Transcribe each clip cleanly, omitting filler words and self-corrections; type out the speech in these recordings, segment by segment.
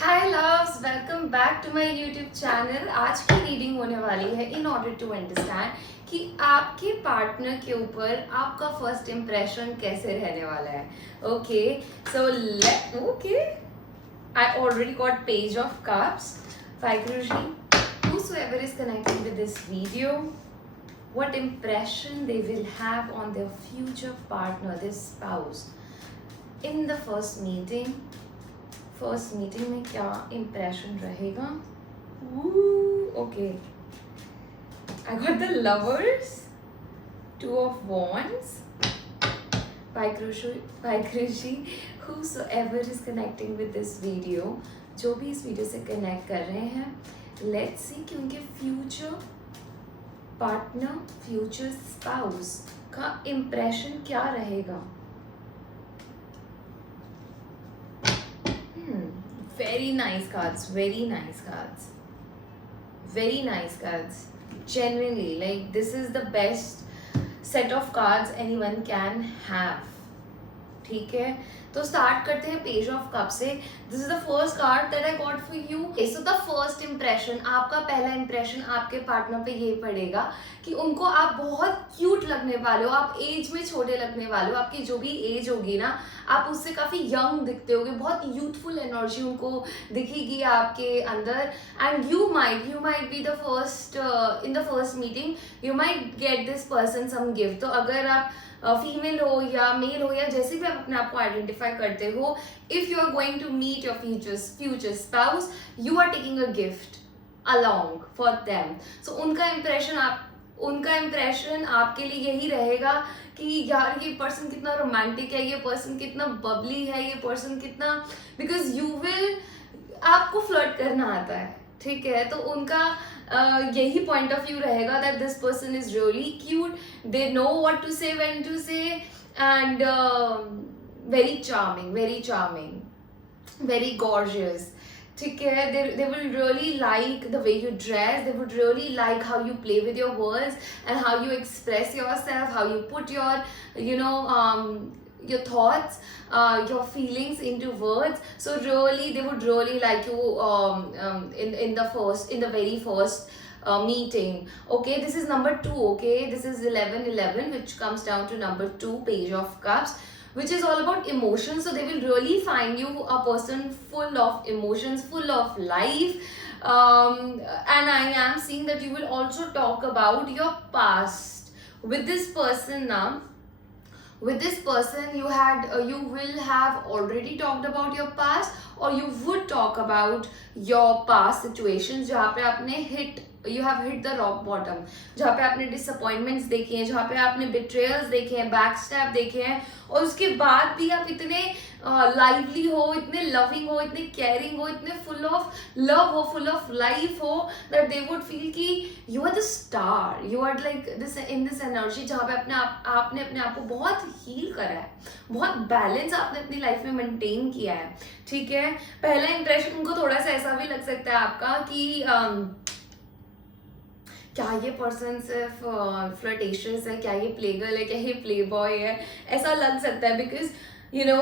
Hi loves, welcome back to my YouTube channel. आज की reading होने वाली है इन ऑर्डर टू अंडरस्टैंड कि आपके पार्टनर के ऊपर आपका फर्स्ट इम्प्रेशन कैसे रहने वाला है। Okay, so okay, I already got page of cups. Vaikuruji, whosoever is connecting with this video, what impression they will have on their future partner, their spouse, in the first meeting में क्या impression रहेगा। Okay, I got the lovers, 2 of wands, Vaikuruji, whosoever is connecting with this video, जो भी इस video से connect कर रहे हैं, लेट्स सी कि उनके फ्यूचर पार्टनर, फ्यूचर स्पाउस का इम्प्रेशन क्या रहेगा। Very nice cards, very nice cards, very nice cards. Genuinely, like this is the best set of cards anyone can have. ठीक है, तो स्टार्ट करते हैं पेज ऑफ कप से। This is the first card that I got for you. So the first impression, आपका पहला impression आपके partner पे ये पड़ेगा कि उनको आप बहुत क्यूट लगने वाले हो, आप एज में छोटे लगने वाले हो। आपकी जो भी एज होगी ना, आप उससे काफ़ी यंग दिखते होगे, बहुत यूथफुल एनर्जी उनको दिखेगी आपके अंदर। And you might be the first in the first meeting, you might get this person some gift. तो अगर आप फीमेल हो या मेल हो या जैसे भी आप अपने आप को आइडेंटिफाई करते हो, if you are going to meet your future spouse, you are taking a gift along for them. So उनका इम्प्रेशन आपके लिए यही रहेगा कि यार ये पर्सन कितना रोमांटिक है, ये पर्सन कितना बबली है, ये पर्सन कितना, बिकॉज यू विल, आपको फ्लर्ट करना आता है, ठीक है। तो उनका यही पॉइंट ऑफ व्यू रहेगा that this person is really cute, they know what to say, when to say, and very charming, very gorgeous, ठीक है। they will really like the way you dress, they would really like how you play with your words and how you express yourself, how you put your your thoughts, your feelings into words. So really they would really like you in the very first meeting. Okay, this is number 2. Okay, this is 11, which comes down to number 2, page of cups, which is all about emotions. So they will really find you a person full of emotions, full of life, and I am seeing that you will also talk about your past with this person now. With this person you will have already talked about your past, or you would talk about your past situations जहाँ पे आपने you have hit the rock bottom, जहाँ पे आपने disappointments देखे हैं, जहाँ पे आपने betrayals देखे हैं, backstab देखे हैं, और उसके बाद भी आप इतने lively हो, इतने loving हो, इतने caring हो, इतने full of love हो, full of life हो, that they would feel कि you are the star, you are like this in this energy, जहाँ पे आपने अपने आप को बहुत heal करा है, बहुत बैलेंस आपने अपनी लाइफ में मेंटेन किया है, ठीक है। पहला इंप्रेशन उनको थोड़ा सा ऐसा भी लग सकता है आपका कि क्या ये पर्सन सिर्फ फ्लर्टेशियस है, क्या ये प्ले गर्ल है, क्या ये प्ले बॉय है, ऐसा लग सकता है। बिकॉज यू नो,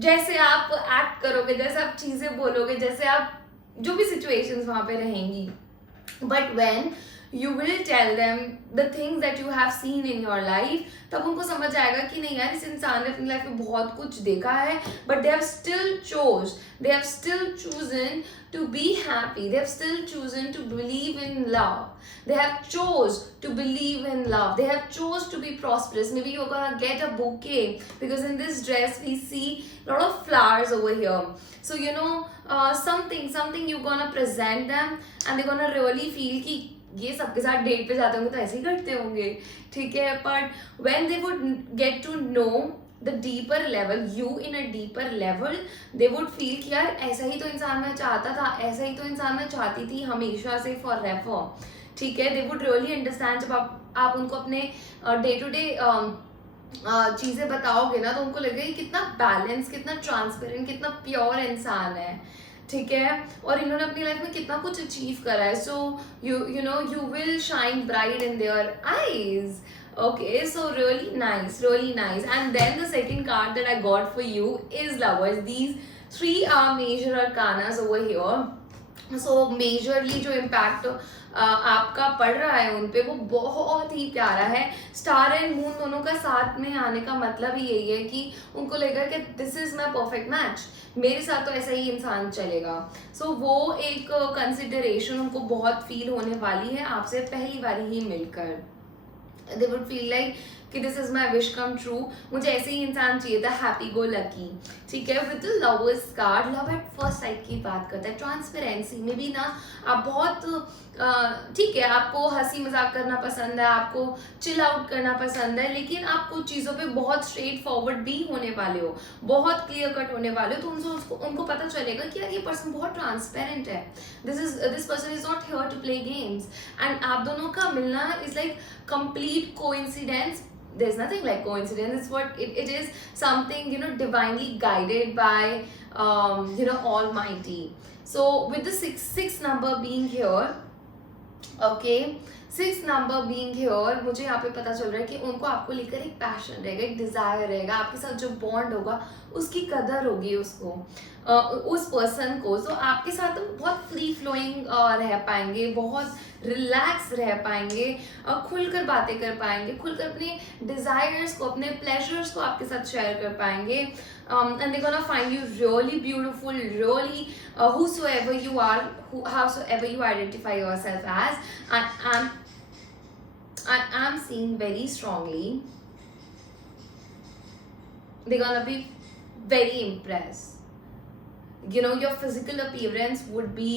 जैसे आप एक्ट करोगे, जैसे आप चीज़ें बोलोगे, जैसे आप जो भी सिचुएशंस वहाँ पे रहेंगी, but when you will tell them the things that you have seen in your life, तब उनको समझ आएगा कि नहीं यार, इस इंसान ने अपनी लाइफ में बहुत कुछ देखा है, but they have still chosen to be happy, they have still chosen to believe in love, they have chose to believe in love, they have chose to be prosperous. Maybe you're gonna get a bouquet because in this dress we see a lot of flowers over here. So you know, something you're gonna present them and they're gonna really feel कि ये सबके साथ date पे जाते होंगे तो ऐसे ही करते होंगे, ठीक है। But when they would get to know the deeper level, you in a deeper level, they would feel कि यार ऐसा ही तो इंसान मैं चाहता था, ऐसा ही तो इंसान मैं चाहती थी हमेशा से, फॉर एवर, ठीक है। They would really understand. जब आप उनको अपने डे टू डे चीज़ें बताओगे ना, तो उनको लगेगा कितना बैलेंस, कितना ट्रांसपेरेंट, कितना प्योर इंसान है, ठीक है। और इन्होंने अपनी लाइफ में कितना कुछ अचीव करा है। So you know you will shine bright in their eyes. Okay, so really nice, and then the second card that I got for you is lovers. These 3 are major arcanas over here. So majorly जो impact आपका पड़ रहा है उन पे वो बहुत ही प्यारा है. स्टार एंड मून दोनों का साथ में आने का मतलब ही यही है कि उनको लगेगा कि this is my perfect match, मेरे साथ तो ऐसा ही इंसान चलेगा. सो वो एक कंसिडरेशन उनको बहुत फील होने वाली है आपसे पहली बार ही मिलकर. दे वुड फील लाइक कि this is my wish come true, मुझे ऐसे ही इंसान चाहिए था, हैप्पी गो लकी. ठीक है. With the lovers card, love at first sight की बात करता है. ट्रांसपेरेंसी में भी ना आप बहुत ठीक है, आपको हंसी मजाक करना पसंद है, आपको चिल आउट करना पसंद है, लेकिन आप कुछ चीज़ों पे बहुत स्ट्रेट फॉरवर्ड भी होने वाले हो, बहुत क्लियर कट होने वाले हो. तो उनको पता चलेगा कि यार ये पर्सन बहुत ट्रांसपेरेंट है, this person is not here to play games. And आप दोनों का मिलना is like complete coincidence. There's nothing like coincidence. It's what it is, something divinely guided by Almighty. So with the six number being here, okay, 6 number being here, मुझे यहाँ पे पता चल रहा है कि उनको आपको लेकर एक पैशन रहेगा, एक डिज़ायर रहेगा, आपके साथ जो बॉन्ड होगा उसकी कदर होगी उसको, उस पर्सन को. तो आपके साथ बहुत फ्री फ्लोइंग रह पाएंगे, बहुत रिलैक्स रह पाएंगे, खुलकर बातें कर पाएंगे, खुलकर अपने डिज़ायर्स को, अपने प्लेजर्स को आपके साथ शेयर कर पाएंगे. And they're gonna find you really beautiful, really whosoever you are, howsoever you identify yourself as. I am seeing very strongly they're gonna be very impressed. Your physical appearance would be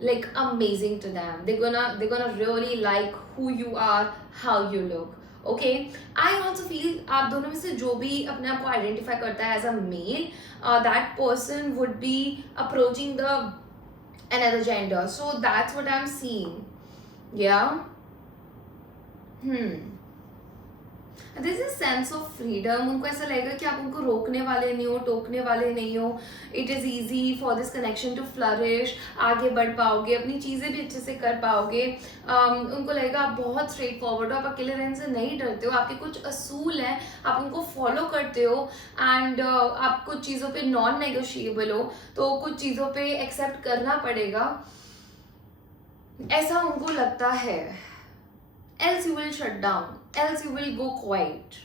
like amazing to them. They're gonna really like who you are, how you look. Okay. I also feel आप दोनों में से जो भी अपने आप को identify करता है as a male, that person would be approaching the another gender. So that's what I am seeing. Yeah this is sense of freedom. उनको ऐसा लगेगा कि आप उनको रोकने वाले नहीं हो, टोकने वाले नहीं हो. It is easy for this connection to flourish. आगे बढ़ पाओगे, अपनी चीज़ें भी अच्छे से कर पाओगे. उनको लगेगा आप बहुत स्ट्रेट फॉरवर्ड हो, आप अकेले रहने से नहीं डरते हो, आपके कुछ असूल हैं, आप उनको फॉलो करते हो. एंड आप कुछ चीज़ों पे नॉन नेगोशिएबल हो, तो कुछ चीज़ों पे एक्सेप्ट करना पड़ेगा, ऐसा उनको लगता है. else you will shut down, else you will go quiet.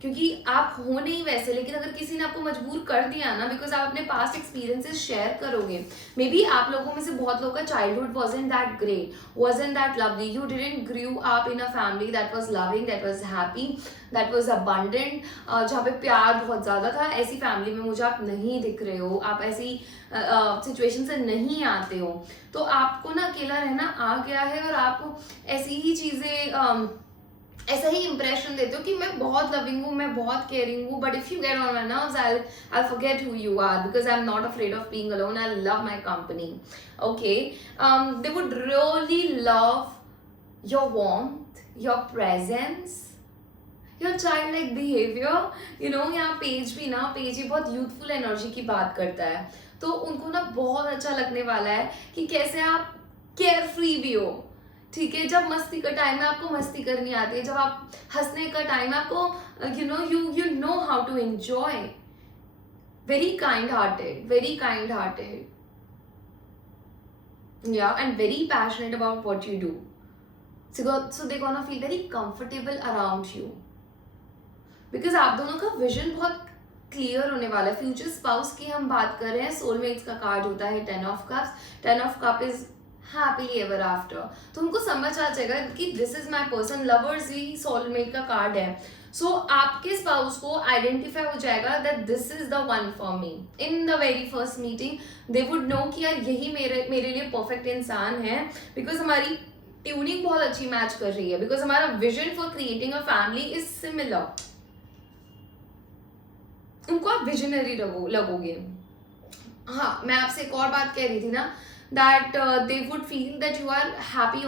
क्योंकि आप हो नहीं वैसे, लेकिन अगर किसी ने आपको मजबूर कर दिया ना, बिकॉज आप अपने पास्ट एक्सपीरियंसेस शेयर करोगे. मे बी आप लोगों में से बहुत लोगों का childhood wasn't that great, wasn't that lovely, you didn't grew up in a family that was loving, that was happy, that was abundant, जहाँ पे प्यार बहुत ज़्यादा था. ऐसी फैमिली में मुझे आप नहीं दिख रहे हो, आप ऐसी सिचुएशन से नहीं आते हो, तो आपको ना अकेला रहना आ गया है, और आप ऐसी ही चीज़ें ऐसा ही इंप्रेशन देते हो कि मैं बहुत लविंग हूँ, मैं बहुत केयरिंग हूँ, but if you get on my nerves I'll forget who you are, because I'm not afraid of being alone. I love my company. Okay. They would really love your warmth, your presence, your childlike behavior. यहाँ page भी बहुत youthful energy की बात करता है, तो उनको ना बहुत अच्छा लगने वाला है कि कैसे आप केयर फ्री भी हो. ठीक है. जब मस्ती का टाइम है आपको मस्ती करनी आती है, जब आप हंसने का टाइम है आपको you know how to enjoy. very kind hearted, yeah, and very passionate about what you do. So they're gonna feel very comfortable around you, because आप दोनों का विजन बहुत क्लियर होने वाला है. फ्यूचर स्पाउस की हम बात कर रहे हैं, सोलमेट्स का कार्ड होता है 10 of cups. 10 of cup is happily ever after. तो उनको समझ आ जाएगा कि this is my person. Lovers he soulmate का कार्ड है. सो आपके स्पाउस को आइडेंटिफाई हो जाएगा that this is the one for me. In the very first meeting they would know कि यार यही मेरे लिए परफेक्ट इंसान है, बिकॉज हमारी ट्यूनिंग बहुत अच्छी मैच कर रही है, बिकॉज हमारा vision for creating a family is similar. उनको आप विजनरी लगोगे. हाँ, मैं आपसे एक और बात कह रही थी ना, that they would feel that you are happy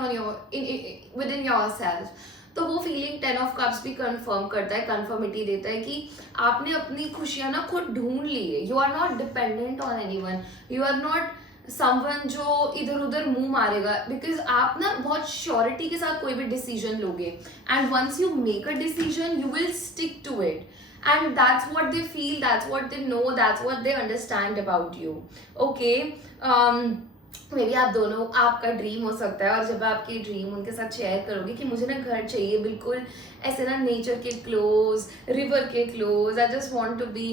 within yourself. तो वो फीलिंग 10 of cups भी कंफर्म करता है, कंफर्मिटी देता है कि आपने अपनी खुशियाँ ना खुद ढूंढ ली है. You are not dependent on anyone, you are not someone जो इधर उधर मुंह मारेगा, बिकॉज आप ना बहुत श्योरिटी के साथ कोई भी डिसीजन लोगे, and once you make a decision you will stick to it. and that's what they feel, that's what they know, that's what they understand about you. Okay. May be आप दोनों, आपका dream हो सकता है, और जब आपकी ड्रीम उनके साथ शेयर करोगे कि मुझे ना घर चाहिए बिल्कुल ऐसे ना नेचर के क्लोज, रिवर के close, I just want to be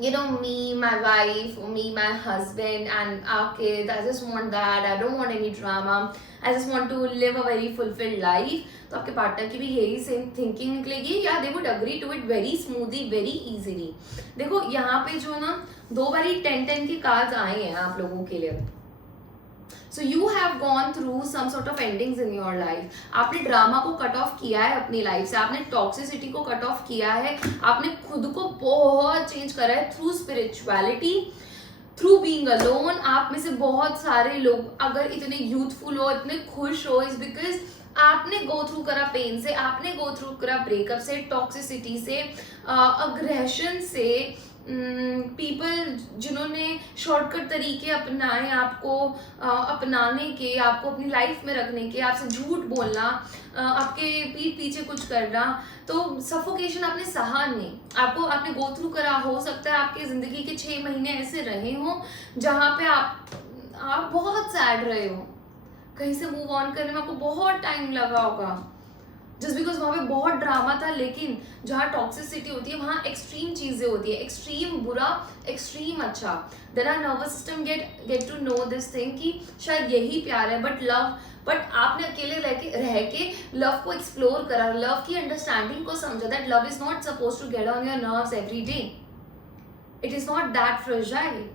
you know, me, my wife, me, my husband, and our kids. I just want that. I don't want any drama. I just want to live a very fulfilled life. तो आपके partner की भी यही same thinking निकलेगी, या they would agree to it very smoothly, very easily. देखो यहाँ पे जो ना 2 बारी 10-10 की कार्ड्स आए हैं आप लोगों के लिए. So you have gone through some sort of endings in your life. आपने ड्रामा को कट ऑफ किया है अपनी लाइफ से, आपने टॉक्सिसिटी को कट ऑफ किया है, आपने खुद को बहुत चेंज करा है through spirituality, through being alone. आप में से बहुत सारे लोग अगर इतने यूथफुल हो, इतने खुश हो, इज बिकॉज आपने गो थ्रू करा पेन से, आपने गो थ्रू करा ब्रेकअप से, टॉक्सिसिटी से, अग्रेशन से, पीपल जिन्होंने शॉर्टकट तरीके अपनाए आपको अपनाने के, आपको अपनी लाइफ में रखने के, आपसे झूठ बोलना, आपके पीठ पीछे कुछ करना. तो सफोकेशन आपने सहा नहीं, आपको आपने गो थ्रू करा. हो सकता है आपकी जिंदगी के 6 महीने ऐसे रहे हों जहाँ पे आप बहुत सैड रहे हो, कहीं से मूव ऑन करने में आपको बहुत टाइम लगा होगा, जस्ट बिकॉज वहाँ पे बहुत ड्रामा था. लेकिन जहाँ टॉक्सिसिटी होती है वहाँ एक्सट्रीम चीजें होती है, एक्सट्रीम बुरा, एक्सट्रीम अच्छा. Then our nervous system get to know this thing कि शायद यही प्यार है. बट आपने अकेले रह के लव को एक्सप्लोर करा, लव की अंडरस्टैंडिंग को समझा, that love is not suppose to get on your nerves every day. It is not that fragile.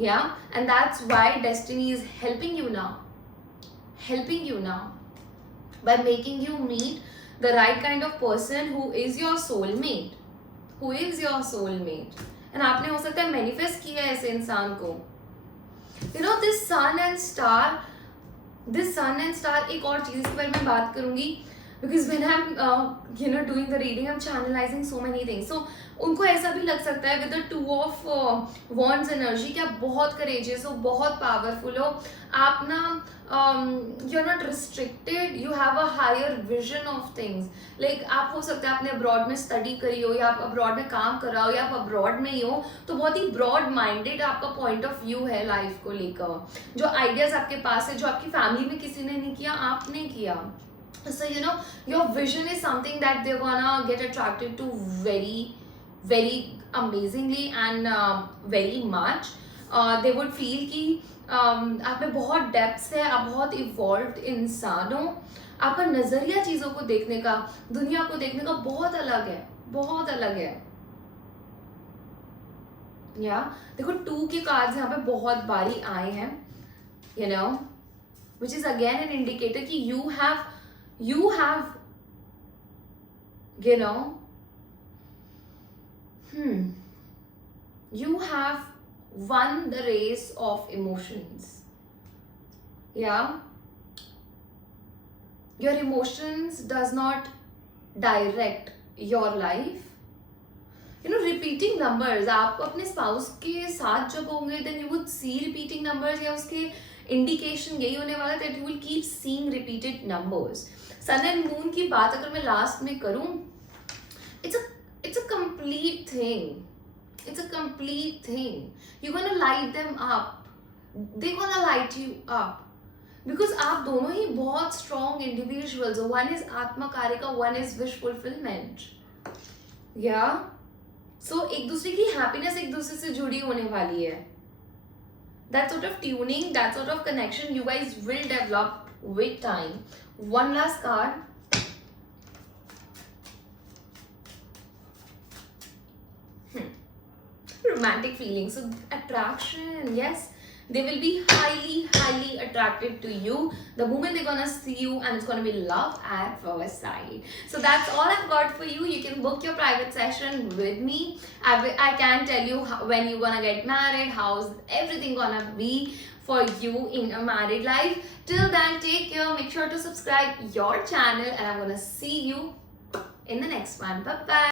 Yeah and that's why destiny is helping you now by making you meet the right kind of person who is your soulmate. And आपने हो सकता है manifest किया है ऐसे इंसान को. You know, this sun and star, एक और चीज इसके बारे में बात करूंगी, because when I'm doing the reading, I'm channelizing so many things. So उनको ऐसा भी लग सकता है with the 2 of wands energy कि आप बहुत courageous हो, बहुत पावरफुल हो, आप ना you're not restricted, you have a higher vision of things. Like आप हो सकता है आपने अब्रॉड में स्टडी करी हो, या आप अब्रॉड में काम कर रहा हो, या आप अब्रॉड में ही हो, तो बहुत ही ब्रॉड माइंडेड आपका पॉइंट ऑफ व्यू है लाइफ को लेकर. जो आइडियाज आपके पास है, जो आपकी फैमिली में किसी ने नहीं किया, आपने किया. So your vision is something that they're gonna get attracted to very, very amazingly and very much. They would feel कि आप में बहुत डेप्थ है, आप बहुत इवॉल्व्ड इंसान हो, आपका नजरिया चीजों को देखने का, दुनिया को देखने का बहुत अलग है. या देखो 2 के कार्ड्स यहाँ पे बहुत बारी आए हैं, which is again an indicator कि you have you have won the race of emotions. Yeah, your emotions does not direct your life. Repeating numbers, आप अपने स्पाउस के साथ जब होंगे, then you would see repeating numbers, या उसके indication यही होने वाला that you will keep seeing repeated numbers. Sun and moon की बात अगर मैं लास्ट में करूं, it's a complete thing. You're gonna light them up. They're gonna light you up. Because आप दोनों ही बहुत strong individuals हो. One is आत्मा कारिका, one is wish fulfillment. Yeah. So एक दूसरे की happiness एक दूसरे से जुड़ी होने वाली है. That sort of tuning, that sort of connection you guys will develop with time. One last card. Romantic feelings. So attraction, yes, they will be highly attracted to you the moment they're gonna see you, and it's gonna be love at first sight. So that's all I've got for you. You can book your private session with me. I can tell you when you're gonna get married, how's everything gonna be for you in a married life. Till then, take care. Make sure to subscribe your channel, and I'm gonna see you in the next one. Bye bye.